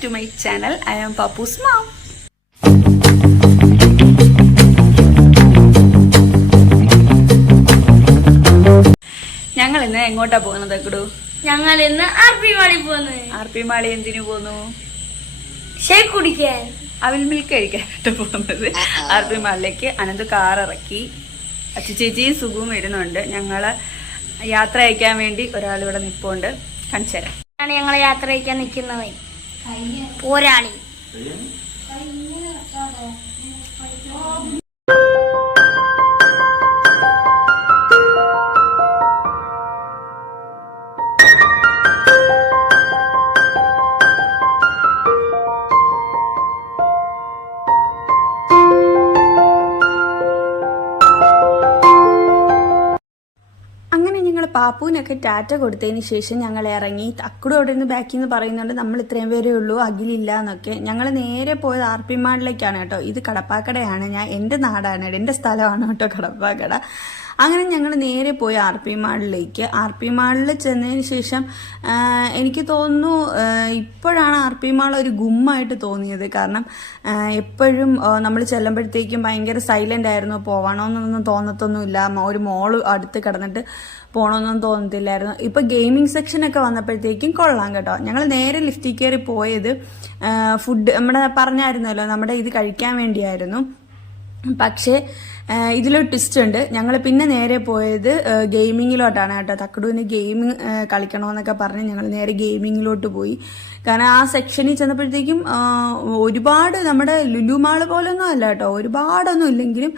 to my channel. I am Papu's mom. ഞങ്ങൾ ഇന്ന് എങ്ങോട്ടാ പോകുന്നത്? എക്കടു ഞങ്ങൾ ഇന്ന് ആർപി മാളി പോകുന്നു. ആർപി മാളി എന്തിനു പോകുന്നു? ഷേക്ക് കുടിക്കാൻ, അവിൽ മിൽക്ക് കഴിക്കാനായിട്ട് പോകുന്നത്. ആർപി മാളിലേക്ക് അനന്ത് കാർ ഇറക്കി. അച്ചു ചേച്ചിയും സുഖവും വരുന്നുണ്ട്. ഞങ്ങള് യാത്ര അയക്കാൻ വേണ്ടി ഒരാളിവിടെ നിൽപ്പുണ്ട്. കാണിച്ചു തരാം. ഞങ്ങളെ യാത്ര അയക്കാൻ നിൽക്കുന്നത് പോരാളി. പാപ്പുവിനൊക്കെ ടാറ്റ കൊടുത്തതിന് ശേഷം ഞങ്ങൾ ഇറങ്ങി. അക്കുടും അവിടെ നിന്ന് ബാക്കിൽ നിന്ന് പറയുന്നുണ്ട് നമ്മൾ ഇത്രയും പേരേ ഉള്ളൂ, അഖിലില്ല എന്നൊക്കെ. ഞങ്ങൾ നേരെ പോയത് ആർപി മാളിലേക്കാണ് കേട്ടോ. ഇത് കടപ്പാക്കടയാണ്. എൻ്റെ നാടാണ്, എൻ്റെ സ്ഥലമാണ് കേട്ടോ കടപ്പാക്കട. അങ്ങനെ ഞങ്ങൾ നേരെ പോയി ആർപി മാളിലേക്ക്. ആർപി മാളിൽ ചെന്നതിന് ശേഷം എനിക്ക് തോന്നുന്നു ഇപ്പോഴാണ് ആർപി മാൾ ഒരു ഗുമ്മായിട്ട് തോന്നിയത്. കാരണം എപ്പോഴും നമ്മൾ ചെല്ലുമ്പോഴത്തേക്കും ഭയങ്കര സൈലന്റ് ആയിരുന്നു. പോവണമെന്നൊന്നും തോന്നത്തൊന്നുമില്ല. ഒരു മോള് അടുത്ത് കിടന്നിട്ട് പോകണമെന്നൊന്നും തോന്നത്തില്ലായിരുന്നു. ഇപ്പൊ ഗെയിമിംഗ് സെക്ഷനൊക്കെ വന്നപ്പോഴത്തേക്കും കൊള്ളാം കേട്ടോ. ഞങ്ങൾ നേരെ ലിഫ്റ്റിൽ കയറി പോയത് ഫുഡ് നമ്മുടെ പറഞ്ഞായിരുന്നല്ലോ, നമ്മുടെ ഇത് കഴിക്കാൻ വേണ്ടിയായിരുന്നു. പക്ഷേ ഇതിലൊരു ട്വിസ്റ്റ് ഉണ്ട്. ഞങ്ങൾ പിന്നെ നേരെ പോയത് ഗെയിമിങ്ങിലോട്ടാണ് കേട്ടോ. തക്കടുവിന് ഗെയിമിങ് കളിക്കണമെന്നൊക്കെ പറഞ്ഞ് ഞങ്ങൾ നേരെ ഗെയിമിങ്ങിലോട്ട് പോയി. കാരണം ആ സെക്ഷനിൽ ചെന്നപ്പോഴത്തേക്കും ഒരുപാട് നമ്മുടെ ലുലു മാള് പോലൊന്നും അല്ല കേട്ടോ, ഒരുപാടൊന്നും ഇല്ലെങ്കിലും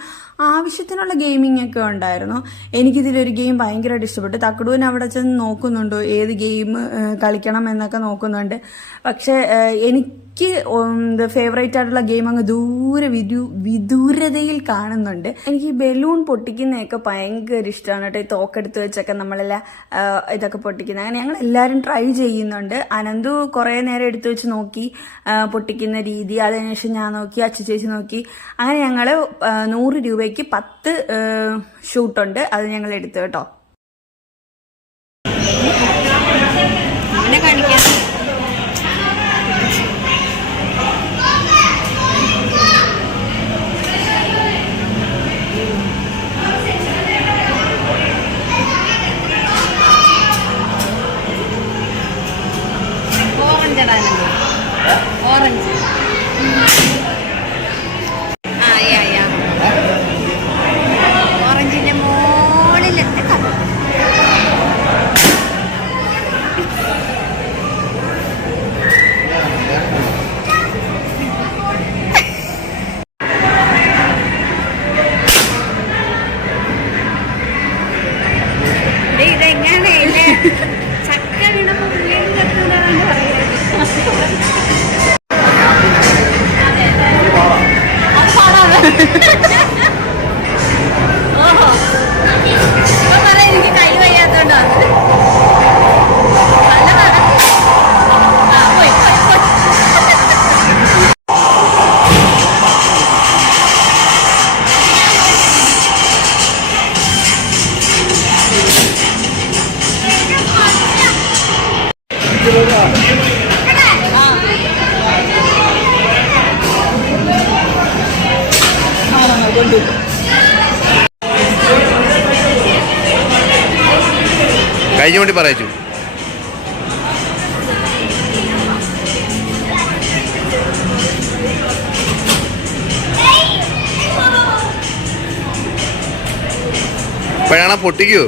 ആവശ്യത്തിനുള്ള ഗെയിമിംഗ് ഒക്കെ ഉണ്ടായിരുന്നു. എനിക്കിതിലൊരു ഗെയിം ഭയങ്കരമായിട്ട് ഇഷ്ടപ്പെട്ടു. തക്കടുവിന് അവിടെ ചെന്ന് നോക്കുന്നുണ്ടോ ഏത് ഗെയിം കളിക്കണം എന്നൊക്കെ നോക്കുന്നുണ്ട്. പക്ഷെ എനിക്ക് ഫേവറേറ്റ് ആയിട്ടുള്ള ഗെയിം അങ്ങ് വിദൂരതയിൽ കാണുന്നുണ്ട്. എനിക്ക് ബലൂൺ പൊട്ടിക്കുന്നതൊക്കെ ഭയങ്കര ഇഷ്ടമാണ് കേട്ടോ. ഈ തോക്കെടുത്ത് വെച്ചൊക്കെ നമ്മളെല്ലാം ഇതൊക്കെ പൊട്ടിക്കുന്നത്. അങ്ങനെ ഞങ്ങൾ എല്ലാവരും ട്രൈ ചെയ്യുന്നുണ്ട്. അനന്തു കുറേ നേരം എടുത്തു വെച്ച് നോക്കി പൊട്ടിക്കുന്ന രീതി. അതിനുശേഷം ഞാൻ നോക്കി, അച്ചു ചേച്ചി നോക്കി. അങ്ങനെ ഞങ്ങൾ 100 രൂപയ്ക്ക് 10 ഷൂട്ടുണ്ട്. അത് ഞങ്ങൾ എടുത്തു കേട്ടോ. ഓറഞ്ച് ഓറഞ്ചിന്റെ മോളിലത്തെ കളർ. ഇതെങ്ങനെ ചക്ക വീണപ്പോ പുള്ളിയും കത്തുന്നതാണെന്ന് പറയുന്നത്. ഓഹോ, ഇപ്പൊ പറയാം എനിക്ക് കൈ വയ്യാത്തോണ്ടോ. കഴിഞ്ഞ വേണ്ടി പറയച്ചു. ഇപ്പോഴാണ് പൊട്ടിക്കൂ.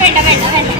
വേണ്ട വേണ്ട വേണ്ട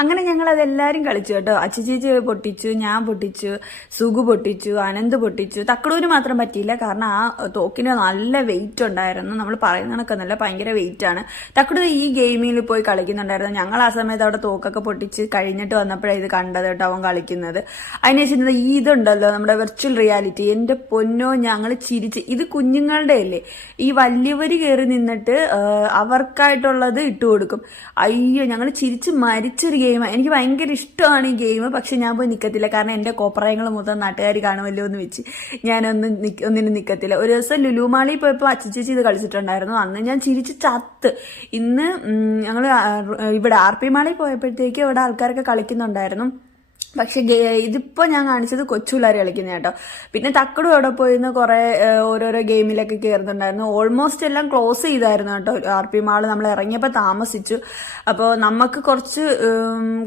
അങ്ങനെ ഞങ്ങൾ അതെല്ലാവരും കളിച്ചു കേട്ടോ. അച്ചുചേച്ചി പൊട്ടിച്ചു, ഞാൻ പൊട്ടിച്ചു, സുഗു പൊട്ടിച്ചു, അനന്ത് പൊട്ടിച്ചു. തക്കടൂര് മാത്രം പറ്റിയില്ല, കാരണം ആ തോക്കിന് നല്ല വെയിറ്റ് ഉണ്ടായിരുന്നു. നമ്മൾ പറയുന്ന കണക്കൊന്നല്ല, ഭയങ്കര വെയിറ്റ് ആണ്. തക്കടൂർ ഈ ഗെയിമിൽ പോയി കളിക്കുന്നുണ്ടായിരുന്നു. ഞങ്ങൾ ആ സമയത്ത് അവിടെ തോക്കൊക്കെ പൊട്ടിച്ച് കഴിഞ്ഞിട്ട് വന്നപ്പോഴാണ് ഇത് കണ്ടത് കേട്ടോ, അവൻ കളിക്കുന്നത്. അതിനുശേഷം ഈ ഇതുണ്ടല്ലോ നമ്മുടെ വെർച്വൽ റിയാലിറ്റി, എന്റെ പൊന്നോ ഞങ്ങൾ ചിരിച്ച്. ഇത് കുഞ്ഞുങ്ങളുടെ അല്ലേ, ഈ വലിയവര് കയറി നിന്നിട്ട് അവർക്കായിട്ടുള്ളത് ഇട്ടുകൊടുക്കും. അയ്യോ ഞങ്ങൾ ചിരിച്ച് മരിച്ചൊരു ഗെയിം. എനിക്ക് ഭയങ്കര ഇഷ്ടമാണ് ഈ ഗെയിം. പക്ഷെ ഞാൻ പോയി നിൽക്കത്തില്ല, കാരണം എൻ്റെ കോപ്രായങ്ങൾ മൊത്തം നാട്ടുകാർ കാണുമല്ലോ എന്ന് വെച്ച് ഒന്നിനും നിൽക്കത്തില്ല. ഒരു ദിവസം ലുലുമാളി പോയപ്പോൾ അച്ചുചേച്ചി ഇത് കളിച്ചിട്ടുണ്ടായിരുന്നു. അന്ന് ഞാൻ ചിരിച്ച് ചത്ത്. ഇന്ന് ഞങ്ങൾ ഇവിടെ RP മാളിൽ പോയപ്പോഴത്തേക്ക് ഇവിടെ ആൾക്കാരൊക്കെ കളിക്കുന്നുണ്ടായിരുന്നു. പക്ഷെ ഇതിപ്പോ ഞാൻ കാണിച്ചത് കൊച്ചു പിള്ളേർ കളിക്കുന്ന കേട്ടോ. പിന്നെ തക്കടും അവിടെ പോയിന്ന് കുറെ ഓരോരോ ഗെയിമിലൊക്കെ കയറുന്നുണ്ടായിരുന്നു. ഓൾമോസ്റ്റ് എല്ലാം ക്ലോസ് ചെയ്തായിരുന്നു കേട്ടോ. RP മാള് നമ്മൾ ഇറങ്ങിയപ്പോൾ താമസിച്ചു. അപ്പോൾ നമുക്ക് കുറച്ച്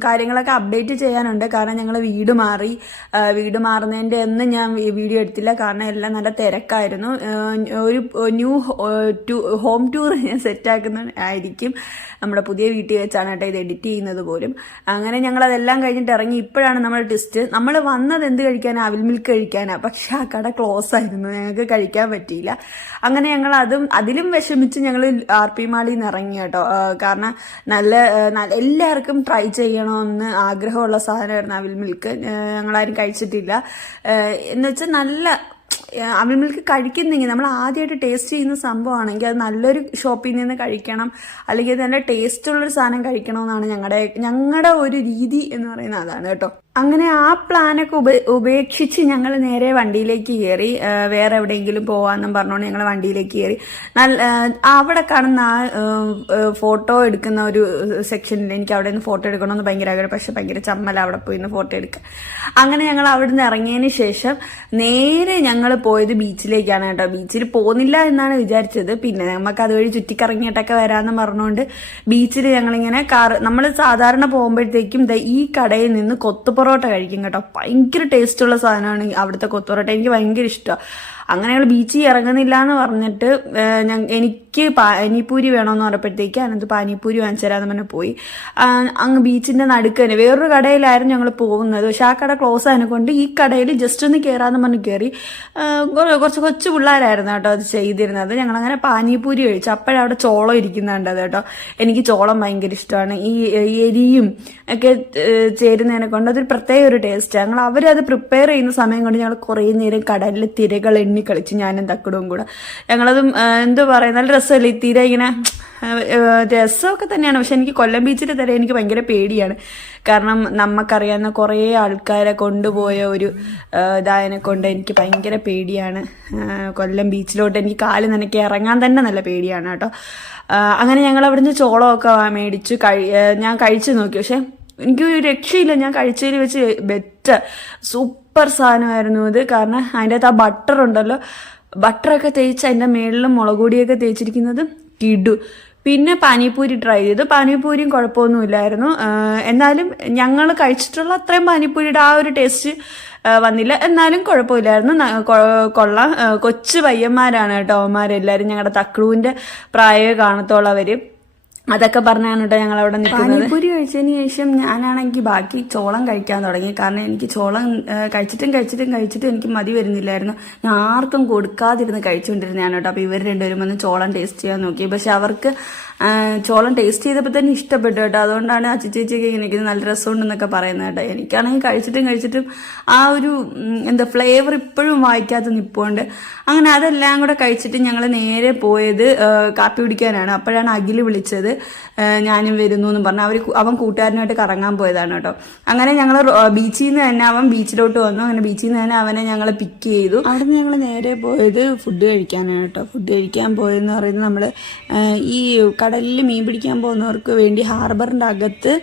കാര്യങ്ങളൊക്കെ അപ്ഡേറ്റ് ചെയ്യാനുണ്ട്, കാരണം ഞങ്ങൾ വീട് മാറുന്നതിൻ്റെ ഒന്നും ഞാൻ വീഡിയോ എടുത്തില്ല, കാരണം എല്ലാം നല്ല തിരക്കായിരുന്നു. ഒരു ന്യൂ ഹോം ടൂർ ഞാൻ സെറ്റാക്കുന്ന ആയിരിക്കും. നമ്മുടെ പുതിയ വീട്ടിൽ വെച്ചാണ് കേട്ടോ ഇത് എഡിറ്റ് ചെയ്യുന്നത് പോലും. അങ്ങനെ ഞങ്ങൾ അതെല്ലാം കഴിഞ്ഞിട്ട് ഇറങ്ങി. ഇപ്പോഴാണ് നമ്മുടെ ടെസ്റ്റ്. നമ്മൾ വന്നത് എന്ത് കഴിക്കാനാ? അവിൽ മിൽക്ക് കഴിക്കാനാ. പക്ഷെ ആ കട ക്ലോസ് ആയിരുന്നു, ഞങ്ങൾക്ക് കഴിക്കാൻ പറ്റിയില്ല. അങ്ങനെ ഞങ്ങൾ അതിലും വിഷമിച്ച് ഞങ്ങൾ RP മാളിൽ നിന്ന് ഇറങ്ങി കേട്ടോ. കാരണം നല്ല എല്ലാവർക്കും ട്രൈ ചെയ്യണമെന്ന് ആഗ്രഹമുള്ള സാധനമായിരുന്നു അവിൽ മിൽക്ക്. ഞങ്ങളാരും കഴിച്ചിട്ടില്ല. എന്ന് വെച്ചാൽ നല്ല അവിൽ മിൽക്ക് കഴിക്കുന്നെങ്കിൽ നമ്മൾ ആദ്യമായിട്ട് ടേസ്റ്റ് ചെയ്യുന്ന സംഭവമാണെങ്കിൽ അത് നല്ലൊരു ഷോപ്പിൽ നിന്ന് കഴിക്കണം, അല്ലെങ്കിൽ നല്ല ടേസ്റ്റുള്ളൊരു സാധനം കഴിക്കണമെന്നാണ് ഞങ്ങളുടെ ഒരു രീതി എന്ന് പറയുന്നത് അതാണ് കേട്ടോ. അങ്ങനെ ആ പ്ലാനൊക്കെ ഉപേക്ഷിച്ച് ഞങ്ങൾ നേരെ വണ്ടിയിലേക്ക് കയറി. വേറെ എവിടെയെങ്കിലും പോവാന്നും പറഞ്ഞുകൊണ്ട് ഞങ്ങൾ വണ്ടിയിലേക്ക് കയറി. അവിടെ കാണുന്ന ആ ഫോട്ടോ എടുക്കുന്ന ഒരു സെക്ഷനിൽ എനിക്ക് അവിടെ നിന്ന് ഫോട്ടോ എടുക്കണമെന്ന് ഭയങ്കര ആഗ്രഹം. പക്ഷെ ഭയങ്കര ചമ്മല അവിടെ പോയി നിന്ന് ഫോട്ടോ എടുക്കുക. അങ്ങനെ ഞങ്ങൾ അവിടെ നിന്ന് ഇറങ്ങിയതിന് ശേഷം നേരെ ഞങ്ങൾ പോയത് ബീച്ചിലേക്കാണ് കേട്ടോ. ബീച്ചിൽ പോകുന്നില്ല എന്നാണ് വിചാരിച്ചത്. പിന്നെ നമുക്ക് അതുവഴി ചുറ്റിക്കറങ്ങിയിട്ടൊക്കെ വരാമെന്ന് പറഞ്ഞുകൊണ്ട് ബീച്ചിൽ ഞങ്ങളിങ്ങനെ നമ്മൾ സാധാരണ പോകുമ്പോഴത്തേക്കും ഈ കടയിൽ നിന്ന് കൊത്തുപൊറോട്ട കഴിക്കും കേട്ടോ. ഭയങ്കര ടേസ്റ്റുള്ള സാധനമാണ് അവിടുത്തെ കൊത്തുപൊറോട്ട. എനിക്ക് ഭയങ്കര ഇഷ്ടമാണ്. അങ്ങനെ ഞങ്ങൾ ബീച്ചിൽ ഇറങ്ങുന്നില്ല എന്ന് പറഞ്ഞിട്ട് എനിക്ക് പാനിപ്പൂരി വേണമെന്ന് പറഞ്ഞപ്പോഴത്തേക്ക് അനന്ത് പാനിപ്പൂരി വാങ്ങിച്ചു തരാമെന്ന് പറഞ്ഞ് പോയി. അങ്ങ് ബീച്ചിന്റെ നടുക്ക് തന്നെ വേറൊരു കടയിലായിരുന്നു ഞങ്ങൾ പോകുന്നത്. പക്ഷെ ആ കട ക്ലോസ് ആയതിനെ കൊണ്ട് ഈ കടയിൽ ജസ്റ്റ് ഒന്ന് കയറാന്ന് പറഞ്ഞ് കയറി. കുറച്ച് കൊച്ചു പിള്ളേരായിരുന്നു കേട്ടോ അത് ചെയ്തിരുന്നത്. ഞങ്ങളങ്ങനെ പാനിപ്പൂരി കഴിച്ചു. അപ്പോഴവിടെ ചോളം ഇരിക്കുന്നുണ്ട് കേട്ടോ. എനിക്ക് ചോളം ഭയങ്കര ഇഷ്ടമാണ്. ഈ എരിയും ഒക്കെ ചേരുന്നതിനെ കൊണ്ട് അതൊരു പ്രത്യേക ഒരു ടേസ്റ്റ്. ഞങ്ങൾ അവരത് പ്രിപ്പയർ ചെയ്യുന്ന സമയം കൊണ്ട് ഞങ്ങൾ കുറേ നേരം കടലിൽ തിരകൾ കളിച്ച് ഞാനും തക്കടും കൂടെ. ഞങ്ങളതും എന്താ പറയുക, നല്ല രസമല്ലേ ഈ തിര ഇങ്ങനെ. രസമൊക്കെ തന്നെയാണ്. പക്ഷെ എനിക്ക് കൊല്ലം ബീച്ചിൽ തിര എനിക്ക് ഭയങ്കര പേടിയാണ്. കാരണം നമുക്കറിയാവുന്ന കുറേ ആൾക്കാരെ കൊണ്ടുപോയ ഒരു ഇതായതിനെ കൊണ്ട് എനിക്ക് ഭയങ്കര പേടിയാണ്. കൊല്ലം ബീച്ചിലോട്ട് എനിക്ക് കാല് നനയ്ക്ക് ഇറങ്ങാൻ തന്നെ നല്ല പേടിയാണ് കേട്ടോ. അങ്ങനെ ഞങ്ങൾ അവിടുന്ന് ചോളമൊക്കെ മേടിച്ചു ഞാൻ കഴിച്ചു നോക്കി. പക്ഷെ എനിക്ക് ഒരു രക്ഷയില്ല. ഞാൻ കഴിച്ചതിൽ വെച്ച് ബെറ്റർ സൂപ്പർ സാധനമായിരുന്നു ഇത്. കാരണം അതിൻ്റെ അകത്ത് ആ ബട്ടർ ഉണ്ടല്ലോ, ബട്ടറൊക്കെ തേച്ച് അതിൻ്റെ മേളിലും മുളക് പൊടിയൊക്കെ തേച്ചിരിക്കുന്നത് കിടു. പിന്നെ പാനിപ്പൂരി ട്രൈ ചെയ്തു. പാനിപ്പൂരിയും കുഴപ്പമൊന്നുമില്ലായിരുന്നു. എന്നാലും ഞങ്ങൾ കഴിച്ചിട്ടുള്ള അത്രയും പാനിപ്പൂരിയുടെ ആ ഒരു ടേസ്റ്റ് വന്നില്ല. എന്നാലും കുഴപ്പമില്ലായിരുന്നു, കൊള്ളാം. കൊച്ചു പയ്യന്മാരാണ് കേട്ടോ അവന്മാരെല്ലാവരും. ഞങ്ങളുടെ തക്കളുവിൻ്റെ പ്രായമേ കാണത്തുള്ളവർ. അതൊക്കെ പറഞ്ഞാണ് കേട്ടോ ഞങ്ങൾ അവിടെ നിൽക്കുന്നത്. പാനിപ്പൂരി കഴിച്ചതിന് ശേഷം ഞാനാണെങ്കിൽ ബാക്കി ചോളം കഴിക്കാൻ തുടങ്ങി. കാരണം എനിക്ക് ചോളം കഴിച്ചിട്ടും എനിക്ക് മതി വരുന്നില്ലായിരുന്നു. ഞാൻ ആർക്കും കൊടുക്കാതിരുന്ന് കഴിച്ചുകൊണ്ടിരുന്നതാണ് കേട്ടോ. അപ്പോൾ ഇവർ രണ്ടുപേരും വന്ന് ചോളം ടേസ്റ്റ് ചെയ്യാൻ നോക്കി. പക്ഷെ അവർക്ക് ചോളം ടേസ്റ്റ് ചെയ്തപ്പോൾ തന്നെ ഇഷ്ടപ്പെട്ടു കേട്ടോ. അതുകൊണ്ടാണ് അച്ചുചേച്ചിയൊക്കെ എനിക്ക് നല്ല രസമുണ്ടെന്നൊക്കെ പറയുന്നത് കേട്ടോ. എനിക്കാണെങ്കിൽ കഴിച്ചിട്ടും ആ ഒരു ഫ്ലേവർ ഇപ്പോഴും വായിക്കാത്ത നിൽപ്പുണ്ട്. അങ്ങനെ അതെല്ലാം കൂടെ കഴിച്ചിട്ട് ഞങ്ങൾ നേരെ പോയത് കാപ്പി കുടിക്കാനാണ്. അപ്പോഴാണ് അഖിൽ വിളിച്ചത് ഞാനും വരുന്നു എന്ന് പറഞ്ഞു. അവൻ കൂട്ടുകാരനായിട്ട് കറങ്ങാൻ പോയതാണ് കേട്ടോ. അങ്ങനെ ഞങ്ങൾ ബീച്ചിൽ നിന്ന് തന്നെ അവൻ ബീച്ചിലോട്ട് വന്നു. അങ്ങനെ ബീച്ചിൽ നിന്ന് തന്നെ അവനെ ഞങ്ങൾ പിക്ക് ചെയ്തു. അവിടെ നിന്ന് ഞങ്ങൾ നേരെ പോയത് ഫുഡ് കഴിക്കാനാണ് കേട്ടോ. ഫുഡ് കഴിക്കാൻ പോയെന്ന് പറയുന്നത് നമ്മൾ ഈ കടലിൽ മീൻ പിടിക്കാൻ പോകുന്നവർക്ക് വേണ്ടി ഹാർബറിൻ്റെ അകത്ത്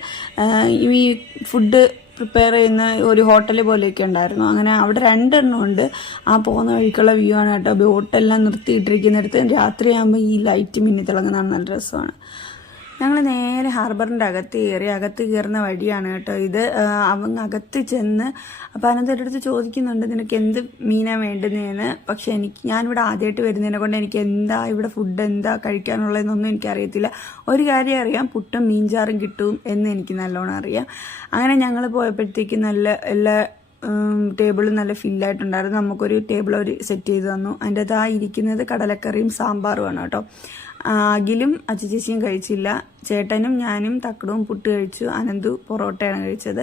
ഈ ഫുഡ് പ്രിപ്പയർ ചെയ്യുന്ന ഒരു ഹോട്ടൽ പോലെയൊക്കെ ഉണ്ടായിരുന്നു. അങ്ങനെ അവിടെ 2 എണ്ണം ഉണ്ട്. ആ പോകുന്ന വഴിക്കുള്ള വ്യൂ ആണ് കേട്ടോ. ബോട്ടെല്ലാം നിർത്തിയിട്ടിരിക്കുന്നിടത്ത് രാത്രിയാകുമ്പോൾ ഈ ലൈറ്റ് മിന്നി തിളങ്ങുന്നതാണ്, നല്ല രസമാണ്. ഞങ്ങൾ നേരെ ഹാർബറിൻ്റെ അകത്ത് കയറുന്ന വഴിയാണ് കേട്ടോ ഇത്. അവങ്ങ് അകത്ത് ചെന്ന് അപ്പോൾ അനന്തൻ്റെ അടുത്ത് ചോദിക്കുന്നുണ്ട് നിനക്ക് എന്ത് മീനാണ് വേണ്ടുന്നതെന്ന്. പക്ഷെ ഞാനിവിടെ ആദ്യമായിട്ട് വരുന്നതിനെ കൊണ്ട് എനിക്ക് എന്താ ഇവിടെ ഫുഡ് എന്താ കഴിക്കാനുള്ളതെന്നൊന്നും എനിക്കറിയത്തില്ല. ഒരു കാര്യം അറിയാം, പുട്ടും മീൻചാറും കിട്ടും എന്ന് എനിക്ക് നല്ലോണം അറിയാം. അങ്ങനെ ഞങ്ങൾ പോയപ്പോഴത്തേക്ക് എല്ലാ ടേബിളും നല്ല ഫില്ലായിട്ടുണ്ടായിരുന്നു. നമുക്കൊരു ടേബിൾ അവർ സെറ്റ് ചെയ്ത് തന്നു. അതിൻ്റെ ഇരിക്കുന്നത് കടലക്കറിയും സാമ്പാറുമാണ് കേട്ടോ. അഖിലും അച്ചുചേച്ചിയും കഴിച്ചില്ല. ചേട്ടനും ഞാനും തക്കടവും പുട്ട് കഴിച്ചു. അനന്തു പൊറോട്ടയാണ് കഴിച്ചത്.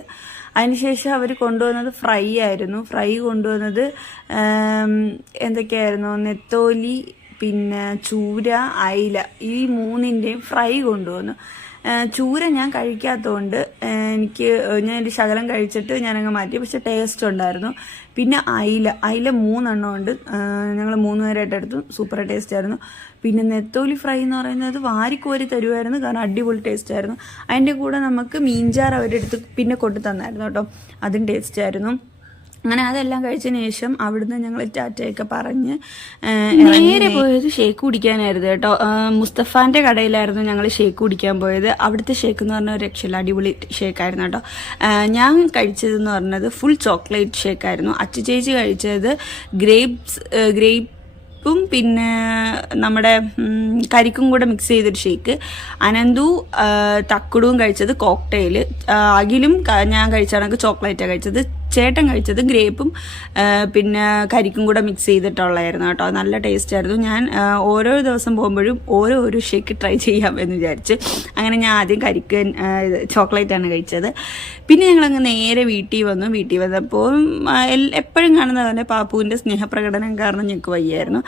അതിനുശേഷം അവർ കൊണ്ടുവന്നത് ഫ്രൈ ആയിരുന്നു. ഫ്രൈ കൊണ്ടുവന്നത് എന്തൊക്കെയായിരുന്നു, നെത്തോലി, പിന്നെ ചൂര, അയില, ഈ 3ൻ്റെയും ഫ്രൈ കൊണ്ടുവന്നു. ചൂര ഞാൻ കഴിക്കാത്തതുകൊണ്ട് ഞാൻ ഒരു ശകലം കഴിച്ചിട്ട് ഞാനങ്ങ് മാറ്റി. പക്ഷെ ടേസ്റ്റ് ഉണ്ടായിരുന്നു. പിന്നെ അയില 3 എണ്ണം ഉണ്ട്. ഞങ്ങൾ 3 പേരായിട്ട് എടുത്തു. സൂപ്പർ ടേസ്റ്റ് ആയിരുന്നു. പിന്നെ നെത്തോലി ഫ്രൈ എന്ന് പറയുന്നത് വാരിക്കോരി തരുമായിരുന്നു, കാരണം അടിപൊളി ടേസ്റ്റ് ആയിരുന്നു. അതിൻ്റെ കൂടെ നമുക്ക് മീൻചാർ അവരുടെ അടുത്ത് പിന്നെ കൊണ്ടു തന്നായിരുന്നു കേട്ടോ, അതും ടേസ്റ്റ് ആയിരുന്നു. അങ്ങനെ അതെല്ലാം കഴിച്ചതിന് ശേഷം അവിടുന്ന് ഞങ്ങൾ ടാറ്റയൊക്കെ പറഞ്ഞ് നേരെ പോയത് ഷേക്ക് കുടിക്കാനായിരുന്നു കേട്ടോ. മുസ്തഫാന്റെ കടയിലായിരുന്നു ഞങ്ങൾ ഷേക്ക് കുടിക്കാൻ പോയത്. അവിടുത്തെ ഷേക്ക് എന്ന് പറഞ്ഞ ഒരു രക്ഷയില്ല, അടിപൊളി ഷേക്കായിരുന്നു കേട്ടോ. ഞാൻ കഴിച്ചതെന്ന് പറഞ്ഞത് ഫുൾ ചോക്ലേറ്റ് ഷേക്കായിരുന്നു. അച്ചുചേച്ചി കഴിച്ചത് ഗ്രേപ്പും പിന്നെ നമ്മുടെ കരിക്കും കൂടെ മിക്സ് ചെയ്തൊരു ഷേക്ക്. അനന്തു തക്കുടും കഴിച്ചത് കോക്ടെയിൽ. അഖിലും ഞാൻ കഴിച്ചാണെങ്കിൽ ചോക്ലേറ്റാണ് കഴിച്ചത്. ചേട്ടൻ കഴിച്ചത് ഗ്രേപ്പും പിന്നെ കരിക്കും കൂടെ മിക്സ് ചെയ്തിട്ടുള്ളതായിരുന്നു കേട്ടോ. നല്ല ടേസ്റ്റ് ആയിരുന്നു. ഞാൻ ഓരോ ദിവസം പോകുമ്പോഴും ഓരോ ഷേക്ക് ട്രൈ ചെയ്യാം എന്ന് വിചാരിച്ച് അങ്ങനെ ഞാൻ ആദ്യം ചോക്ലേറ്റാണ് കഴിച്ചത്. പിന്നെ ഞങ്ങളങ്ങ് നേരെ വീട്ടിൽ വന്നപ്പോൾ എപ്പോഴും കാണുന്ന പോലെ പാപ്പുവിൻ്റെ സ്നേഹപ്രകടനം കാരണം ഞങ്ങൾക്ക് വയ്യായിരുന്നു.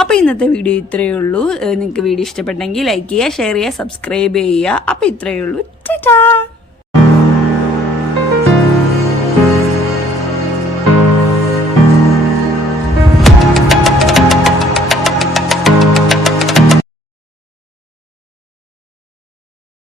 അപ്പോൾ ഇന്നത്തെ വീഡിയോ ഇത്രയേ ഉള്ളൂ. നിങ്ങൾക്ക് വീഡിയോ ഇഷ്ടപ്പെട്ടെങ്കിൽ ലൈക്ക് ചെയ്യുക, ഷെയർ ചെയ്യുക, സബ്സ്ക്രൈബ് ചെയ്യുക. അപ്പോൾ ഇത്രയേ ഉള്ളൂ. ടാറ്റാ.